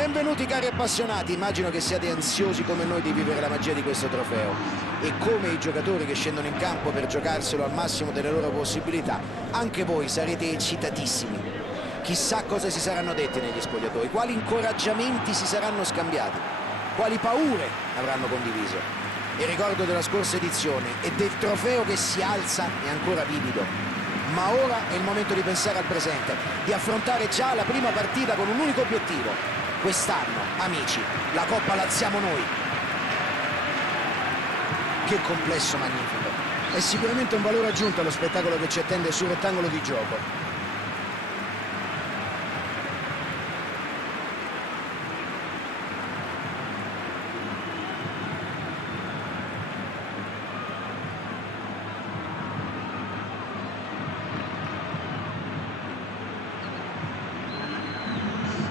Benvenuti cari appassionati, immagino che siate ansiosi come noi di vivere la magia di questo trofeo e come i giocatori che scendono in campo per giocarselo al massimo delle loro possibilità, anche voi sarete eccitatissimi. Chissà cosa si saranno detti negli spogliatoi, quali incoraggiamenti si saranno scambiati, quali paure avranno condiviso. Il ricordo della scorsa edizione e del trofeo che si alza è ancora vivido. Ma ora è il momento di pensare al presente, di affrontare già la prima partita con un unico obiettivo. Quest'anno, amici, la Coppa l'alziamo noi. Che complesso magnifico. È sicuramente un valore aggiunto allo spettacolo che ci attende sul rettangolo di gioco.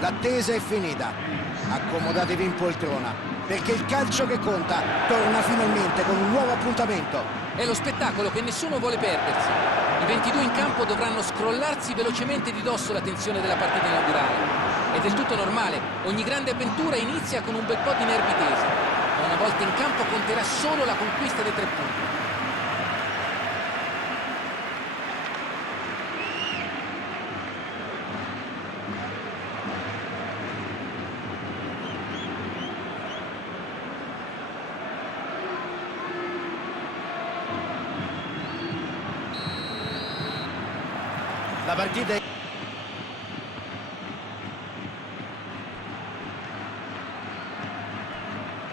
L'attesa è finita, accomodatevi in poltrona, perché il calcio che conta torna finalmente con un nuovo appuntamento. È lo spettacolo che nessuno vuole perdersi. I 22 in campo dovranno scrollarsi velocemente di dosso la tensione della partita inaugurale. È del tutto normale, ogni grande avventura inizia con un bel po' di nervi tesi, ma una volta in campo conterà solo la conquista dei 3 punti. La partita è...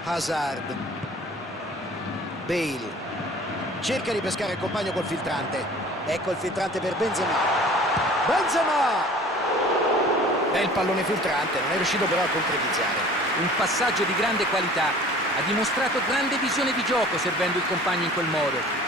Hazard. Bale. Cerca di pescare il compagno col filtrante. Ecco il filtrante per Benzema. Benzema! È il pallone filtrante, non è riuscito però a concretizzare. Un passaggio di grande qualità. Ha dimostrato grande visione di gioco servendo il compagno in quel modo.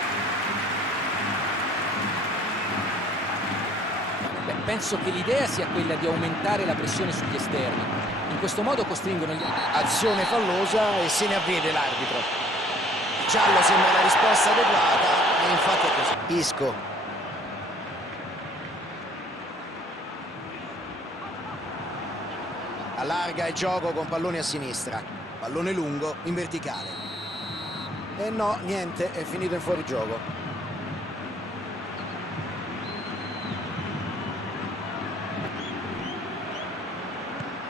Penso che l'idea sia quella di aumentare la pressione sugli esterni. In questo modo costringono gli... Azione fallosa e se ne avvede l'arbitro. Il giallo sembra la risposta adeguata e infatti è così. Isco. Allarga il gioco con pallone a sinistra. Pallone lungo in verticale. E no, niente, è finito in fuorigioco.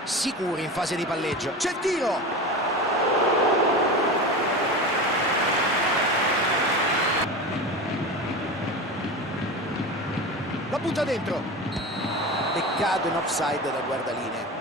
Sicuri in fase di palleggio. C'è il tiro! La butta dentro. Peccato in offside da guardalinee.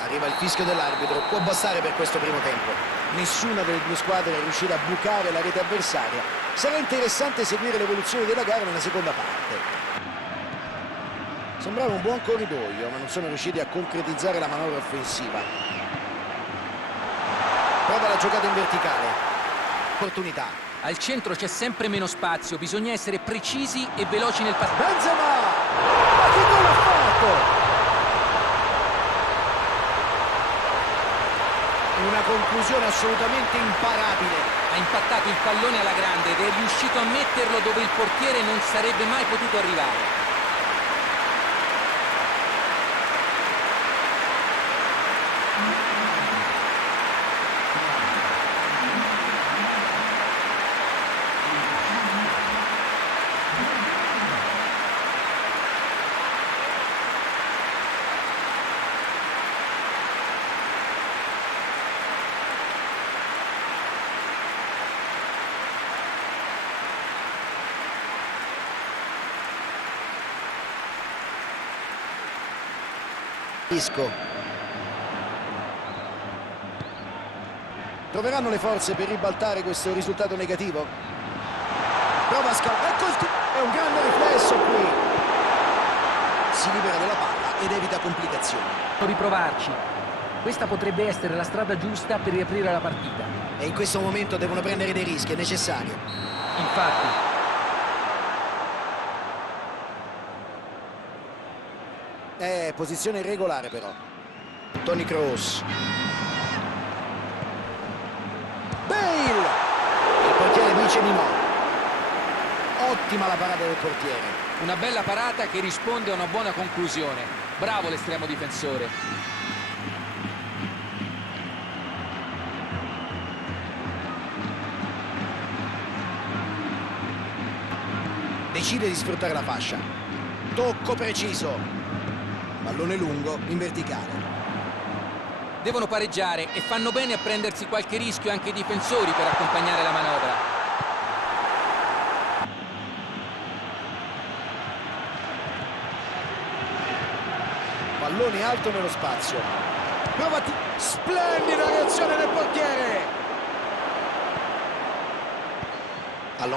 Arriva il fischio dell'arbitro, può bastare per questo primo tempo. Nessuna delle due squadre è riuscita a bucare la rete avversaria. Sarà interessante seguire l'evoluzione della gara nella seconda parte. Sembrava un buon corridoio, ma non sono riusciti a concretizzare la manovra offensiva. Prova la giocata in verticale. Opportunità. Al centro c'è sempre meno spazio, bisogna essere precisi e veloci nel passaggio. Benzema! Ma che gol ha fatto? Una conclusione assolutamente imparabile. Ha impattato il pallone alla grande ed è riuscito a metterlo dove il portiere non sarebbe mai potuto arrivare. Isco. Troveranno le forze per ribaltare questo risultato negativo? Prova a scappare. Ecco è un grande riflesso qui. Si libera della palla ed evita complicazioni. Riprovarci. Questa potrebbe essere la strada giusta per riaprire la partita. E in questo momento devono prendere dei rischi, è necessario. Infatti. Posizione irregolare però. Toni Kroos. Bale! dice di no. Ottima la parata del portiere. Una bella parata che risponde a una buona conclusione. Bravo l'estremo difensore. Decide di sfruttare la fascia. Tocco preciso. Pallone lungo in verticale. Devono pareggiare e fanno bene a prendersi qualche rischio anche i difensori per accompagnare la manovra. Pallone alto nello spazio. Provati. Splendida reazione del portiere.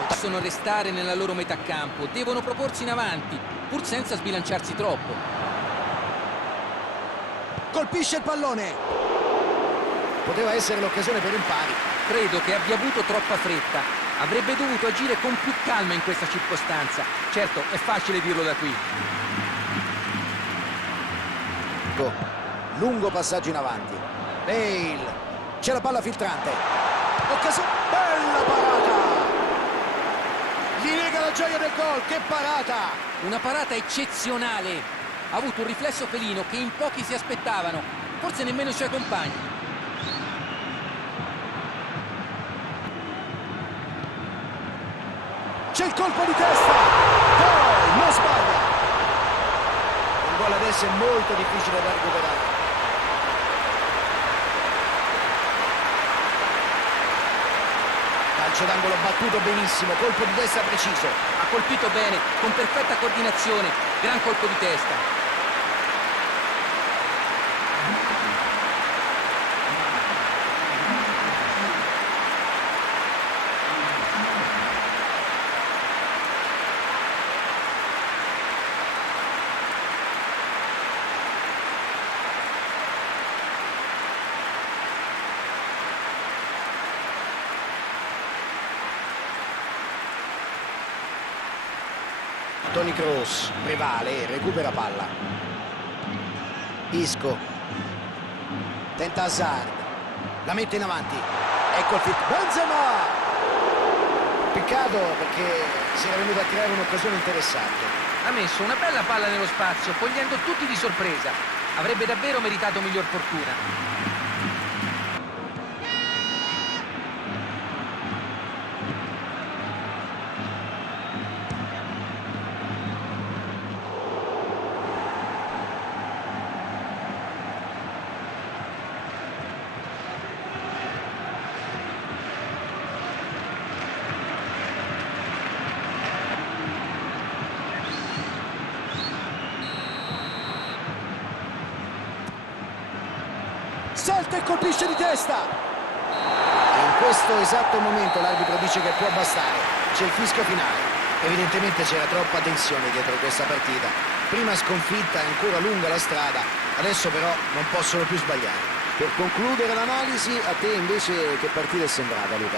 Possono restare nella loro metà campo, devono proporsi in avanti, pur senza sbilanciarsi troppo. Colpisce il pallone. Poteva essere l'occasione per il pari. Credo che abbia avuto troppa fretta. Avrebbe dovuto agire con più calma in questa circostanza. Certo, è facile dirlo da qui. Lungo passaggio in avanti. Bale. C'è la palla filtrante. Occasione. Bella parata. Gli nega la gioia del gol. Che parata. Una parata eccezionale. Ha avuto un riflesso felino che in pochi si aspettavano. Forse nemmeno i suoi compagni. C'è il colpo di testa. Gol. Non sbaglia. Un gol adesso è molto difficile da recuperare. Calcio d'angolo battuto benissimo, colpo di testa preciso. Ha colpito bene, con perfetta coordinazione, gran colpo di testa. Toni Kroos prevale e recupera palla. Isco tenta Hazard, la mette in avanti. Ecco il fit. Benzema. Peccato perché si era venuto a creare un'occasione interessante. Ha messo una bella palla nello spazio, cogliendo tutti di sorpresa. Avrebbe davvero meritato miglior fortuna. Salta e colpisce di testa. E in questo esatto momento l'arbitro dice che può bastare. C'è il fischio finale. Evidentemente c'era troppa tensione dietro questa partita. Prima sconfitta, è ancora lunga la strada. Adesso però non possono più sbagliare. Per concludere l'analisi, a te invece che partita è sembrata, Luca?